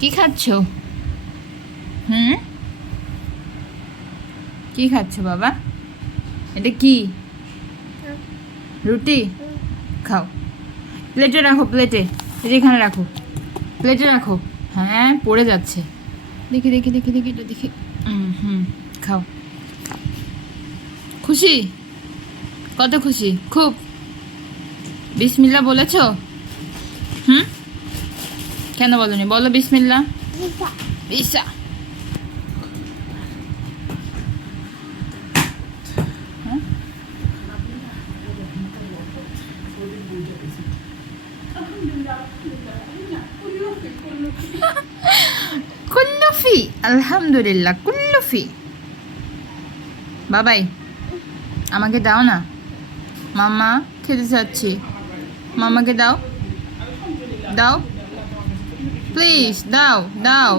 কি খাচ্ছ? হুম, কি খাচ্ছ বাবা? এটা কি? রুটি? খাও। প্লেটে রাখো, প্লেটে। এটা এখানে রাখো, প্লেটে রাখো। হ্যাঁ, পড়ে যাচ্ছে। দেখি দেখি দেখি দেখি, এটা দেখি। হুম, খাও। খুশি? কত খুশি? খুব। বিসমিল্লা বলেছো? হুম, কেন বলনি? বলো বিসমিল্লা। বিসা। হ্যাঁ, কুল্লুফি। আলহামদুলিল্লাহ, কুল্লুফি। বাবাই, আমাকে দাও না। মাম্মা, খেতে চাচ্ছি। মাম্মাকে দাও, দাও প্লিজ, দাও দাও।